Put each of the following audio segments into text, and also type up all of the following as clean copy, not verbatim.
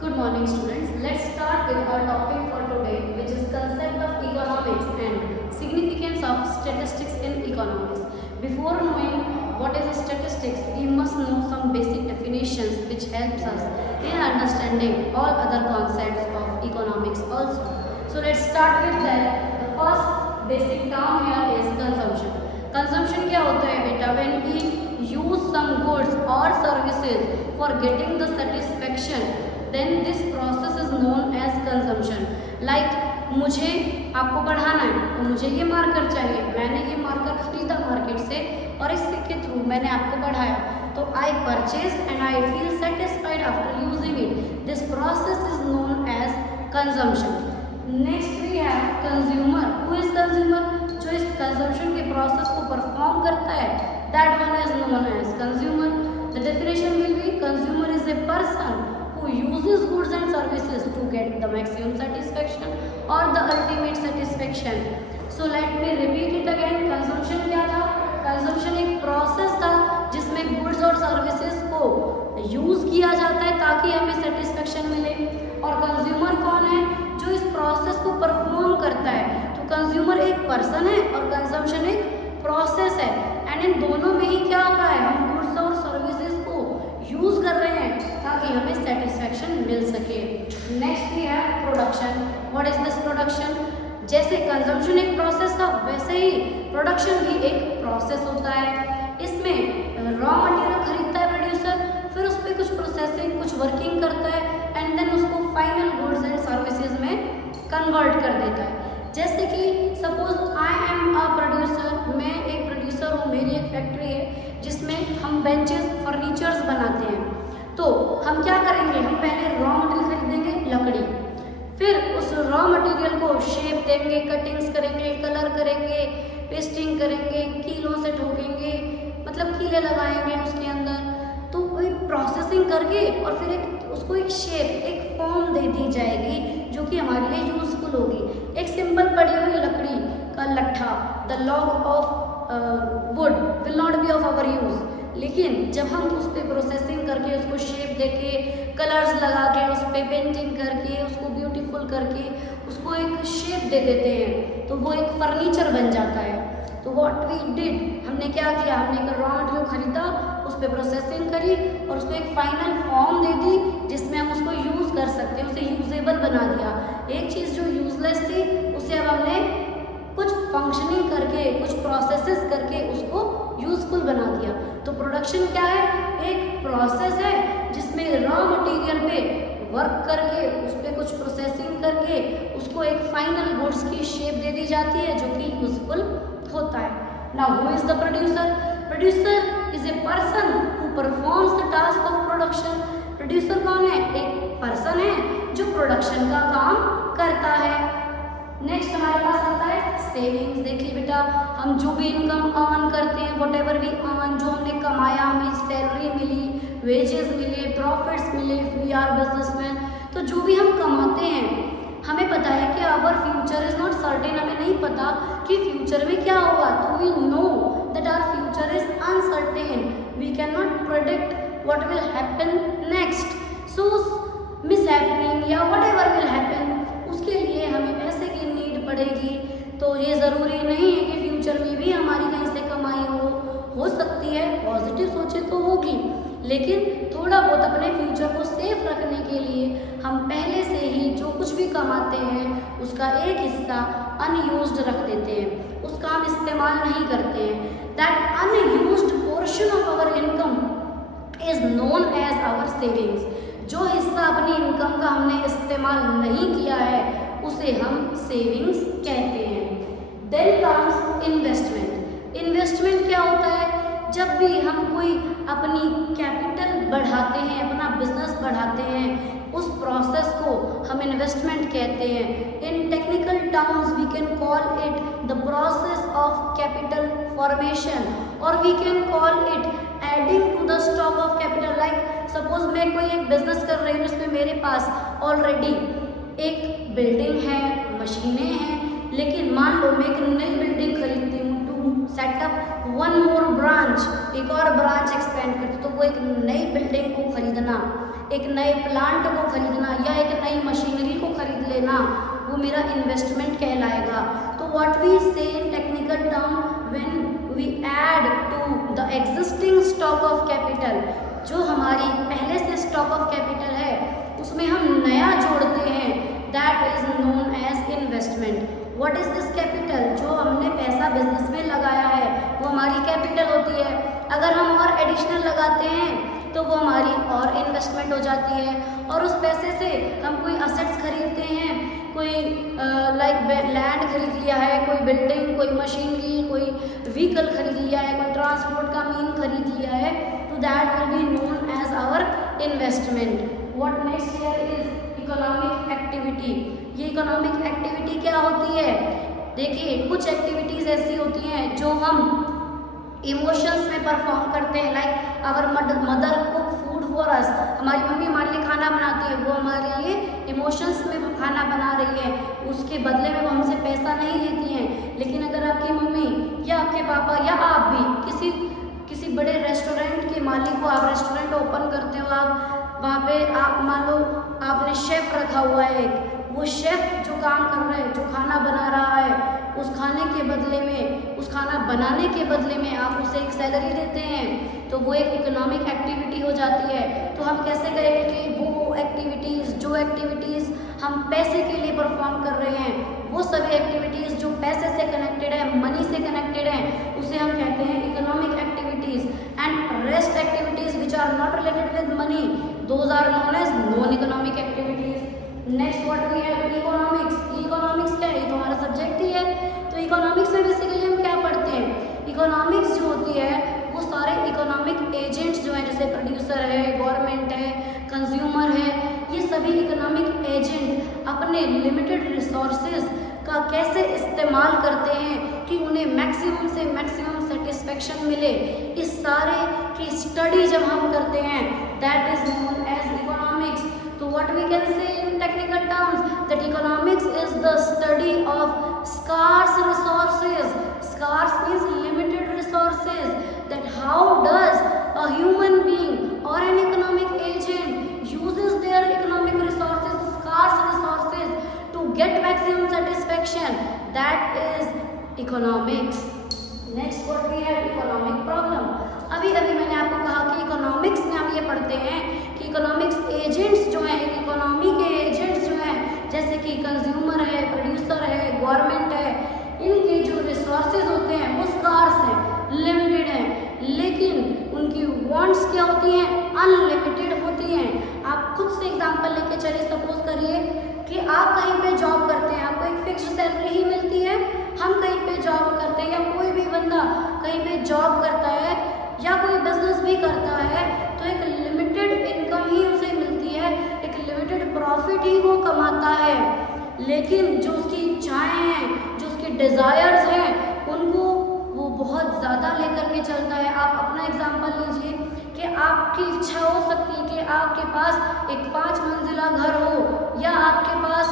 Good morning, students. Let's start with our topic for today, which is concept of economics and significance of statistics in economics. Before knowing what is statistics, we must know some basic definitions which helps us in understanding all other concepts of economics also. So let's start with that. The first basic term here is consumption. Consumption क्या होता है बेटा? When we use some goods or services for getting the satisfaction, then this process is known as consumption. Like मुझे आपको पढ़ाना है तो मुझे ये मार्कर चाहिए, मैंने ये मार्कर खरीदा मार्केट से और इसके के थ्रू मैंने आपको पढ़ाया, तो I purchase and I feel satisfied after using it. This process is known as consumption. Next we have consumer. Who is consumer? जो इस कंजम्पशन के प्रोसेस को परफॉर्म करता है, that one is known as consumer. The definition will be consumer is a person who uses goods and services to get the maximum satisfaction or the ultimate satisfaction. So let me repeat it again. Consumption क्या था? Consumption एक process था जिसमें goods और services को use किया जाता है ताकि हमें satisfaction मिले. और consumer कौन है? जो इस process को perform करता है. तो consumer एक person है और consumption एक process है. एंड इन दोनों में ही क्या हो रहा है? हम goods और services को यूज कर रहे हैं ताकि हमें सेटिस्फैक्शन मिल सके. Next we have production. What is this production? जैसे कंजम्पशन एक प्रोसेस था, वैसे ही प्रोडक्शन भी एक प्रोसेस होता है. इसमें रॉ मटेरियल खरीदता है प्रोड्यूसर, फिर उस पर कुछ प्रोसेसिंग, कुछ वर्किंग करता है एंड देन उसको फाइनल गुड्स एंड सर्विसेज में कन्वर्ट कर देता है. जैसे कि suppose I am a producer, मैं एक प्रोड्यूसर हूँ, मेरी एक फैक्ट्री है जिसमें हम बेंचेस, फर्नीचर्स बनाते हैं. तो हम क्या करेंगे? हम पहले रॉ मटेरियल खरीदेंगे, लकड़ी, फिर उस रॉ मटेरियल को शेप देंगे, कटिंग्स करेंगे, कलर करेंगे, पेस्टिंग करेंगे, कीलों से ठोकेंगे, मतलब कीले लगाएंगे उसके अंदर. तो वही प्रोसेसिंग करके और फिर उसको एक शेप, एक फॉर्म दे दी जाएगी जो कि हमारे लिए यूजफुल होगी. एक सिंपल पड़ी हुई लकड़ी का लट्ठा, the log of wood will not be of our use. लेकिन जब हम उस पर प्रोसेसिंग करके, उसको शेप देके, कलर्स लगा के, उस पर पेंटिंग करके, उसको ब्यूटीफुल करके उसको एक शेप दे देते हैं, तो वो एक फर्नीचर बन जाता है. तो व्हाट वी डिड, हमने क्या किया? हमने एक रॉ मटेरियल खरीदा, उस पर प्रोसेसिंग करी और उसको एक फाइनल फॉर्म दे दी जिसमें हम उसको यूज़ कर सकते हैं, उसे यूजेबल बना दिया. एक चीज़ जो यूजलेस थी उसे अब हमने कुछ फंक्शनिंग करके, कुछ प्रोसेसेस करके उसको यूजफुल बना दिया. तो प्रोडक्शन क्या है? एक प्रोसेस है जिसमें रॉ मटेरियल पे वर्क करके, उस पर कुछ प्रोसेसिंग करके उसको एक फाइनल गुड्स की शेप दे दी जाती है जो कि यूजफुल होता है. Now who is the producer? Producer is a person who performs the task of production. Producer कौन है? एक पर्सन है जो प्रोडक्शन का काम करता है. नेक्स्ट हमारे पास आता है सेविंग्स. देखिए बेटा, हम जो भी इनकम अर्न करते हैं, वट एवर वी अर्न, जो हमने कमाया, हमें सैलरी मिली, वेजेस मिले, प्रॉफिट्स मिले, वी आर बिजनेसमैन, तो जो भी हम कमाते हैं, हमें पता है कि our future is not certain. हमें नहीं पता कि फ्यूचर में क्या होगा. तो we know that our future is uncertain. We can not predict what will happen next. So mishappening या वट एवर विल हैपन, उसके लिए हमें पैसे की नीड पड़ेगी. तो ये ज़रूरी नहीं है कि फ्यूचर में भी हमारी कहीं से कमाई हो सकती है, पॉजिटिव सोचे तो होगी, लेकिन थोड़ा बहुत अपने फ्यूचर को सेफ रखने के लिए हम पहले से ही जो कुछ भी कमाते हैं उसका एक हिस्सा अनयूज्ड रख देते हैं, उसका हम इस्तेमाल नहीं करते हैं. That unused portion of our income is known as our savings. जो हिस्सा अपनी इनकम का हमने इस्तेमाल नहीं किया है उसे हम सेविंग्स कहते हैं. Then comes investment. इन्वेस्टमेंट क्या होता है? जब भी हम कोई अपनी कैपिटल बढ़ाते हैं, अपना बिजनेस बढ़ाते हैं, उस प्रोसेस को हम इन्वेस्टमेंट कहते हैं. In technical terms we can call it the process of capital formation और we can call it adding to the stock of capital. Like suppose मैं कोई एक बिजनेस कर रही हूँ जिसमें मेरे पास ऑलरेडी एक बिल्डिंग है, मशीनें हैं, लेकिन मान लो मैं एक नई बिल्डिंग खरीदती हूँ to set up one more branch, एक और ब्रांच एक्सपेंड करते, तो वो एक नई बिल्डिंग को खरीदना, एक नए प्लांट को खरीदना या एक नई मशीनरी को खरीद लेना, वो मेरा इन्वेस्टमेंट कहलाएगा। तो what we say in technical term when we add to the existing stock of capital, जो हमारी पहले से स्टॉक ऑफ कैपिटल है उसमें हम नया जोड़ते हैं, that is known as investment. What is this capital, जो हमने पैसा बिजनेस में लगाया है वो हमारी कैपिटल होती है। अगर हम और एडिशनल लगाते हैं तो वो हमारी और इन्वेस्टमेंट हो जाती है, और उस पैसे से हम कोई असेट्स खरीदते हैं, कोई लाइक लैंड खरीद लिया है, कोई बिल्डिंग, कोई मशीनरी, कोई व्हीकल खरीद लिया है, कोई ट्रांसपोर्ट का मीन खरीद लिया है, तो that will be known as our investment. What next here is economic activity. ये इकोनॉमिक एक्टिविटी क्या होती है? देखिए, कुछ एक्टिविटीज़ ऐसी होती हैं जो हम इमोशंस में परफॉर्म करते हैं, like our mother cook food for us, हमारी मम्मी हमारे लिए खाना बनाती है, वो हमारे लिए इमोशंस में खाना बना रही है, उसके बदले में वो हमसे पैसा नहीं लेती हैं। लेकिन अगर आपकी मम्मी या आपके पापा या आप भी किसी बड़े रेस्टोरेंट के मालिक को, आप रेस्टोरेंट ओपन करते हो, आप वहाँ पे आप मान लो आपने शेफ़ रखा हुआ है, वो शेफ़ जो काम कर रहा है, जो खाना बना रहा है, उस खाने के बदले में, उस खाना बनाने के बदले में आप उसे एक सैलरी देते हैं, तो वो एक इकोनॉमिक एक्टिविटी हो जाती है। तो हम कैसे कहेंगे कि वो एक्टिविटीज़, जो एक्टिविटीज़ हम पैसे के लिए परफॉर्म कर रहे हैं, वो सभी एक्टिविटीज़ जो पैसे से कनेक्टेड है, मनी से कनेक्टेड है, उसे हम कहते हैं economic activities. And rest activities which are not related with money, those are known as non economic activities. Next what we have economics. Economics क्या है? ये तो हमारा सब्जेक्ट ही है। तो इकोनॉमिक्स में बेसिकली हम क्या पढ़ते हैं? इकोनॉमिक्स जो होती है वो सारे इकोनॉमिक एजेंट्स जो हैं, जैसे प्रोड्यूसर है, गवर्नमेंट है, कंज्यूमर है, ये सभी इकोनॉमिक एजेंट अपने लिमिटेड रिसोर्सेज का कैसे इस्तेमाल करते हैं कि उन्हें मैक्सिमम से मैक्सिमम सेटिस्फेक्शन मिले, इस सारे की स्टडी जब हम करते हैं, that is known as economics. तो what we can say in technical terms that economics is the study of scarce resources. Scarce means limited resources. That how does a human being or an economic agent uses their economic resources, scarce resources, to get maximum satisfaction. That is economics. Next what we have economic problem. अभी मैंने आपको कहा कि economics में हम ये पढ़ते हैं कि इकोनॉमिक्स एजेंट्स जो हैं, इकोनॉमी के एजेंट्स जो हैं, जैसे कि कंज्यूमर है, प्रोड्यूसर है, गवर्नमेंट है, इनके जो रिसोर्सेज होते हैं वो स्कार्स हैं, लिमिटेड हैं, लेकिन उनकी वांट्स क्या होती हैं? अनलिमिटेड होती हैं। आप खुद से एग्जांपल लेके चलिए, सपोज करिए कि आप कहीं पे जॉब करते हैं, आपको एक फिक्स सैलरी ही मिलती है, हम कहीं पे जॉब करते हैं, या कोई भी बंदा कहीं पे जॉब करता है या कोई बिजनेस भी करता है, तो एक लिमिटेड इनकम ही उसे मिलती है, एक लिमिटेड प्रॉफिट ही वो कमाता है। लेकिन जो उसकी इच्छाएं हैं, जो उसके डिज़ायर्स हैं, उनको वो बहुत ज़्यादा लेकर के चलता है। आप अपना एग्जांपल लीजिए कि आपकी इच्छा हो सकती है कि आपके पास एक 5 मंजिला घर हो, या आपके पास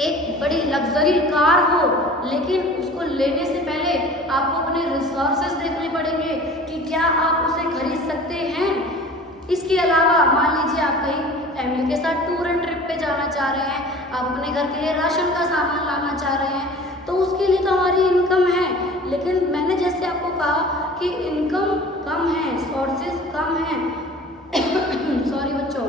एक बड़ी लग्जरी कार हो, लेकिन उसको लेने से पहले आपको अपने रिसोर्सेज देखने पड़ेंगे कि क्या आप उसे खरीद सकते हैं। इसके अलावा मान लीजिए आप कहीं फैमिली के साथ टूर एंड ट्रिप पे जाना चाह रहे हैं, आप अपने घर के लिए राशन का सामान लाना चाह रहे हैं, तो उसके लिए तो हमारी इनकम है, लेकिन मैंने जैसे आपको कहा कि इनकम कम है, सोर्सेज कम हैं सॉरी बच्चों,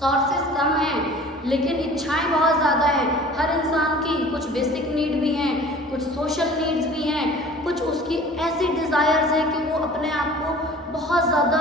सोर्सेज कम हैं, लेकिन इच्छाएं बहुत ज़्यादा हैं। हर इंसान की कुछ बेसिक नीड भी हैं, कुछ सोशल नीड्स भी हैं, कुछ उसकी ऐसी डिज़ायर्स हैं कि वो अपने आप को बहुत ज़्यादा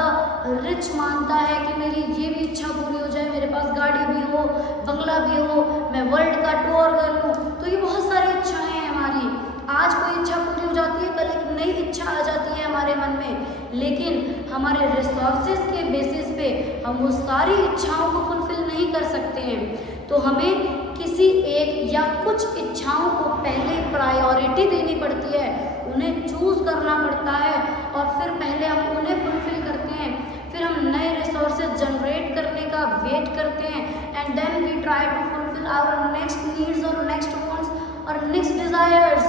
रिच मानता है कि मेरी ये भी इच्छा पूरी हो जाए, मेरे पास गाड़ी भी हो, बंगला भी हो, मैं वर्ल्ड का टूर कर लूँ। तो ये बहुत सारी इच्छाएं हैं हमारी। आज कोई इच्छा पूरी हो जाती है, कल एक नई इच्छा आ जाती है हमारे मन में, लेकिन हमारे रिसोर्सेज के बेसिस पे हम वो सारी इच्छाओं को फुलफिल नहीं कर सकते हैं। तो हमें किसी एक या कुछ इच्छाओं को पहले प्रायोरिटी देनी पड़ती है, उन्हें चूज़ करना पड़ता है, और फिर पहले हम उन्हें फुलफिल करते हैं, फिर हम नए रिसोर्सेज जनरेट करने का वेट करते हैं, and then we try to fulfill our next needs और नेक्स्ट वांट्स और next desires.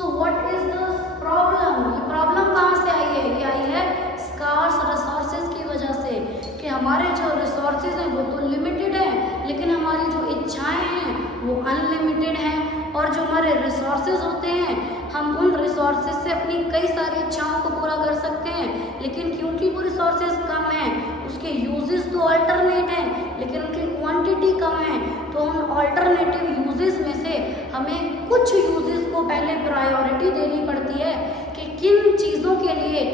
So what is the problem? ये प्रॉब्लम कहाँ से आई है? ये आई है स्कार्स रिसोर्सेज की वजह से, कि हमारे जो रिसोर्सेज हैं वो तो लिमिटेड हैं, लेकिन हमारी जो इच्छाएं हैं वो अनलिमिटेड हैं। और जो हमारे रिसोर्सेज होते हैं, हम उन रिसोर्सेज से अपनी कई सारी इच्छाओं को पूरा कर सकते हैं, लेकिन क्योंकि वो रिसोर्सेज कम हैं, उसके यूजेस तो अल्टरनेट हैं, लेकिन उनकी क्वांटिटी कम है, तो हम अल्टरनेटिव यूजेस में से हमें कुछ यूजेस को पहले प्रायोरिटी देनी पड़ती है कि किन चीज़ों के लिए,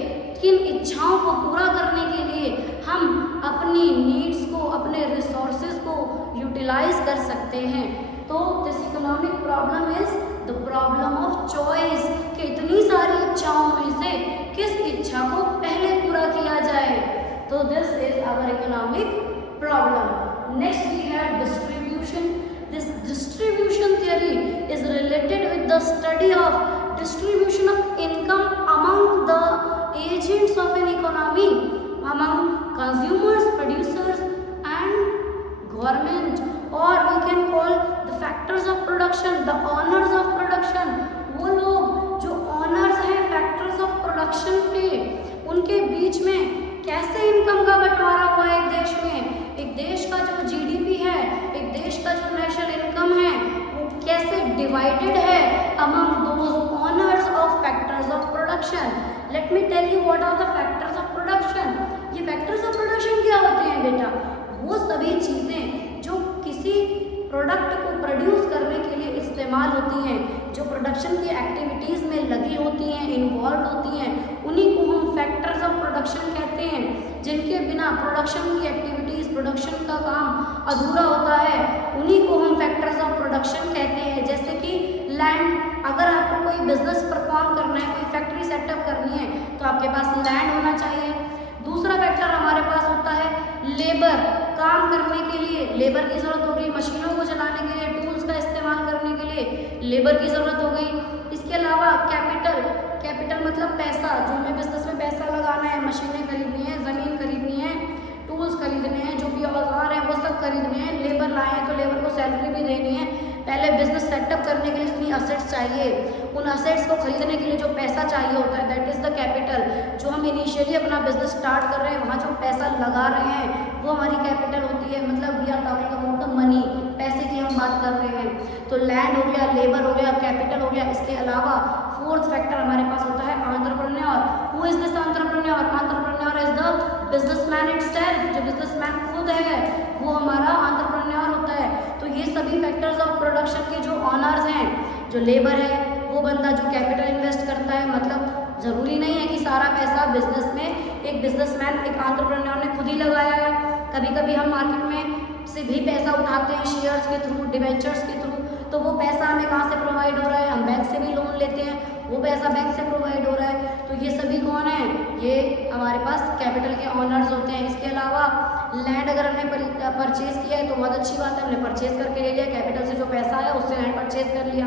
किन इच्छाओं को पूरा करने के लिए हम अपनी नीड्स को, अपने रिसोर्सेज को यूटिलाइज कर सकते हैं। तो this economic problem is the problem of choice, कि इतनी सारी इच्छाओं में से किस इच्छा को पहले पूरा किया जाए। तो this is our economic problem. Next we have distribution. This distribution theory is related with the study of distribution of income among the agents of an economy, among consumers, producers and government, or we can call the factors of production, the owners of production। वो लोग जो owners हैं factors of production के, उनके बीच में कैसे income का बंटवारा हुआ है एक देश में। एक देश का जो जीडीपी है, एक देश का जो नेशनल इनकम है, वो कैसे डिवाइडेड है among those owners of factors of production। Let me tell you what are the factors of production। ये factors of production क्या होते हैं बेटा? वो सभी चीज़ें जो किसी प्रोडक्ट को प्रोड्यूस करने के लिए इस्तेमाल होती हैं, जो प्रोडक्शन की एक्टिविटीज़ में लगी होती हैं, इन्वॉल्व होती हैं, उन्हीं को हम फैक्टर्स ऑफ प्रोडक्शन कहते हैं। जिनके बिना प्रोडक्शन की एक्टिविटीज़, प्रोडक्शन का काम अधूरा होता है, उन्हीं को हम फैक्टर्स ऑफ प्रोडक्शन कहते हैं। जैसे कि लैंड, अगर आपको कोई बिजनेस परफॉर्म करना है, कोई फैक्ट्री सेटअप करनी है, तो आपके पास लैंड होना चाहिए। दूसरा फैक्टर हमारे पास होता है लेबर। काम करने के लिए लेबर की ज़रूरत होगी, मशीनों को चलाने के लिए, टूल्स का इस्तेमाल करने के लिए लेबर की ज़रूरत हो गई। इसके अलावा कैपिटल, कैपिटल मतलब पैसा, जो हमें बिजनेस में पैसा लगाना है, मशीनें खरीदनी है, ज़मीन खरीदनी है, टूल्स खरीदने हैं, जो भी औजार हैं वो सब खरीदने हैं। लेबर लाए हैं तो लेबर को सैलरी भी देनी है। पहले बिजनेस सेटअप करने के लिए जितनी असेट्स चाहिए, उन असेट्स को खरीदने के लिए जो पैसा चाहिए होता है, दैट इज़ द कैपिटल। जो हम इनिशियली अपना बिजनेस स्टार्ट कर रहे हैं, वहाँ जो पैसा लगा रहे हैं, वो हमारी कैपिटल होती है। मतलब we are talking about the money, पैसे की हम बात कर रहे हैं। तो लैंड हो गया, लेबर हो गया, कैपिटल हो गया। इसके अलावा फोर्थ फैक्टर हमारे पास होता है entrepreneur. Who is this entrepreneur? Entrepreneur is the businessman itself. जो बिजनेसमैन खुद है, वो हमारा एंटरप्रेन्योर होता है। तो ये सभी फैक्टर्स ऑफ प्रोडक्शन के जो ऑनर्स हैं, जो लेबर है, वो बंदा जो कैपिटल इन्वेस्ट करता है, मतलब ज़रूरी नहीं है कि सारा पैसा बिजनेस में एक बिजनेसमैन, एक एंटरप्रेन्योर ने खुद ही लगाया है। कभी कभी हम मार्केट में से भी पैसा उठाते हैं, शेयर्स के थ्रू, डिवेंचर्स के थ्रू। तो वो पैसा हमें कहाँ से प्रोवाइड हो रहा है? हम बैंक से भी लोन लेते हैं, वो पैसा बैंक से प्रोवाइड हो रहा है। तो ये सभी कौन है? ये हमारे पास कैपिटल के ऑनर्स होते हैं। इसके अलावा लैंड अगर हमने परचेज किया है तो बहुत अच्छी बात है, हमने परचेज करके ले लिया, कैपिटल से जो पैसा है उससे लैंड परचेज कर लिया।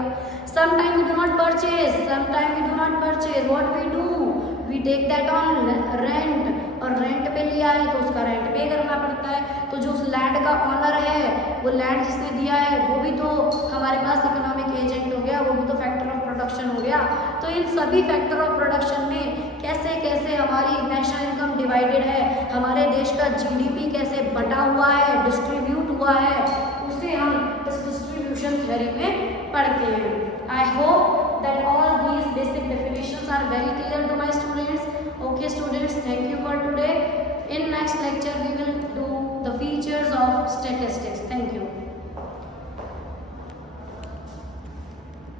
Sometime we do not purchase, sometime we do not purchase, what we do, we take that on rent, और रेंट पे लिया है तो उसका रेंट पे करना पड़ता है। तो जो उस लैंड का ऑनर है, वो लैंड जिसने दिया है, वो भी तो हमारे पास इकोनॉमिक एजेंट हो गया, वो भी तो फैक्टर ऑफ प्रोडक्शन हो गया। तो इन सभी फैक्टर ऑफ प्रोडक्शन में कैसे कैसे हमारी नेशनल इनकम डिवाइडेड है, हमारे देश का जीडीपी कैसे बटा हुआ है, डिस्ट्रीब्यूट हुआ है, उसे हम इस डिस्ट्रीब्यूशन थ्योरी में पढ़ते हैं। I hope that all these basic definitions are very clear to my students. Okay students, thank you for today. In next lecture we will do the features of statistics. Thank you.